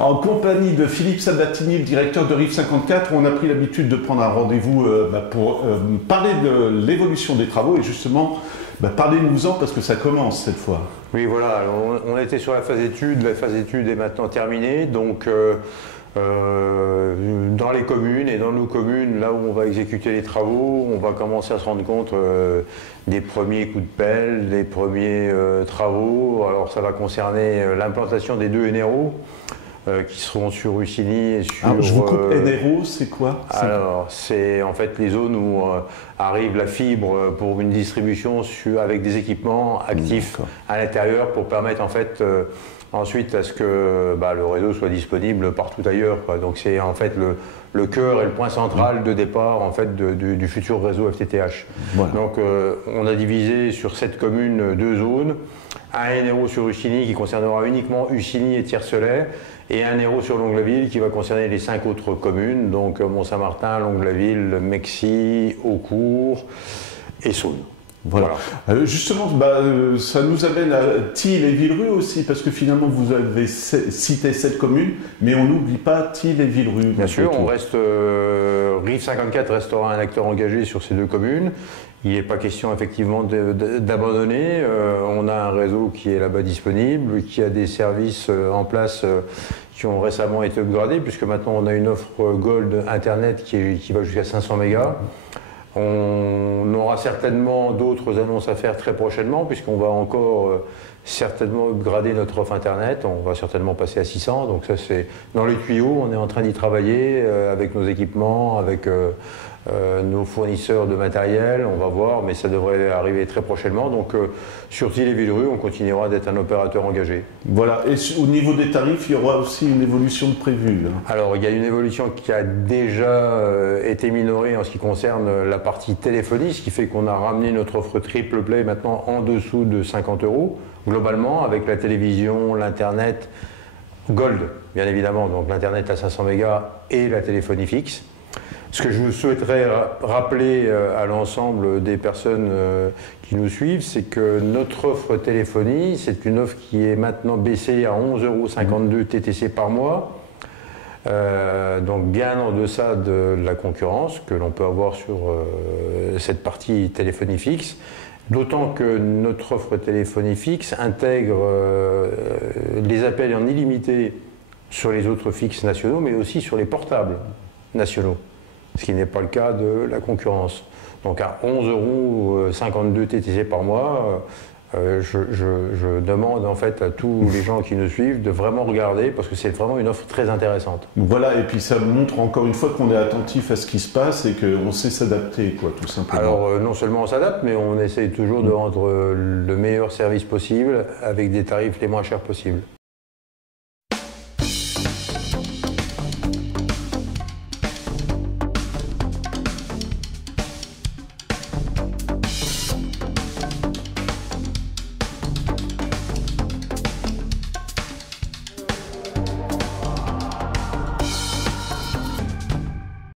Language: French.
En compagnie de Philippe Sabatini, le directeur de Rive 54, on a pris l'habitude de prendre un rendez-vous pour parler de l'évolution des travaux et justement parlez-nous-en parce que ça commence cette fois. Oui, voilà, on était sur la phase étude est maintenant terminée, donc dans les communes et dans nos communes, là où on va exécuter les travaux, on va commencer à se rendre compte des premiers coups de pelle, des premiers travaux. Alors ça va concerner l'implantation des deux NRO qui seront sur Russigny et sur... Alors, je vous coupe, NRO, c'est quoi? Alors, c'est en fait les zones où arrive la fibre pour une distribution avec des équipements actifs à l'intérieur pour permettre en fait ensuite à ce que le réseau soit disponible partout ailleurs, quoi. Donc c'est en fait le cœur et le point central de départ en fait du futur réseau FTTH. Voilà. Donc on a divisé sur cette commune deux zones, un NRO sur Russigny qui concernera uniquement Russigny et Tiercelet, et un NRO sur Longlaville qui va concerner les 5 autres communes, donc Mont-Saint-Martin, Longlaville, Mexy, Aucourt et Saône. Voilà. Justement, ça nous amène à Thil et Villerue aussi, parce que finalement vous avez cité cette commune, mais on n'oublie pas Thil et Villerue. Bien sûr, on reste, Rive 54 restera un acteur engagé sur ces deux communes. Il n'est pas question effectivement d'abandonner. On a un réseau qui est là-bas disponible, qui a des services en place qui ont récemment été upgradés, puisque maintenant on a une offre Gold Internet qui va jusqu'à 500 mégas. On aura certainement d'autres annonces à faire très prochainement, puisqu'on va encore certainement upgrader notre offre Internet. On va certainement passer à 600, donc ça c'est dans les tuyaux. On est en train d'y travailler avec nos équipements, avec nos fournisseurs de matériel, on va voir, mais ça devrait arriver très prochainement. Donc sur Thil et Villerue, on continuera d'être un opérateur engagé. Voilà, et au niveau des tarifs, il y aura aussi une évolution de prévue. Alors il y a une évolution qui a déjà été minorée en ce qui concerne la partie téléphonie, ce qui fait qu'on a ramené notre offre triple play maintenant en dessous de 50 €, globalement, avec la télévision, l'internet, Gold, bien évidemment, donc l'internet à 500 mégas et la téléphonie fixe. Ce que je souhaiterais rappeler à l'ensemble des personnes qui nous suivent, c'est que notre offre téléphonie, c'est une offre qui est maintenant baissée à 11,52 € TTC par mois, donc bien en deçà de la concurrence que l'on peut avoir sur cette partie téléphonie fixe. D'autant que notre offre téléphonie fixe intègre les appels en illimité sur les autres fixes nationaux, mais aussi sur les portables nationaux, ce qui n'est pas le cas de la concurrence. Donc à 11,52 € TTC par mois, je demande en fait à tous les gens qui nous suivent de vraiment regarder, parce que c'est vraiment une offre très intéressante. Voilà, et puis ça montre encore une fois qu'on est attentif à ce qui se passe et qu'on sait s'adapter, quoi, tout simplement. Alors non seulement on s'adapte, mais on essaye toujours de rendre le meilleur service possible avec des tarifs les moins chers possibles.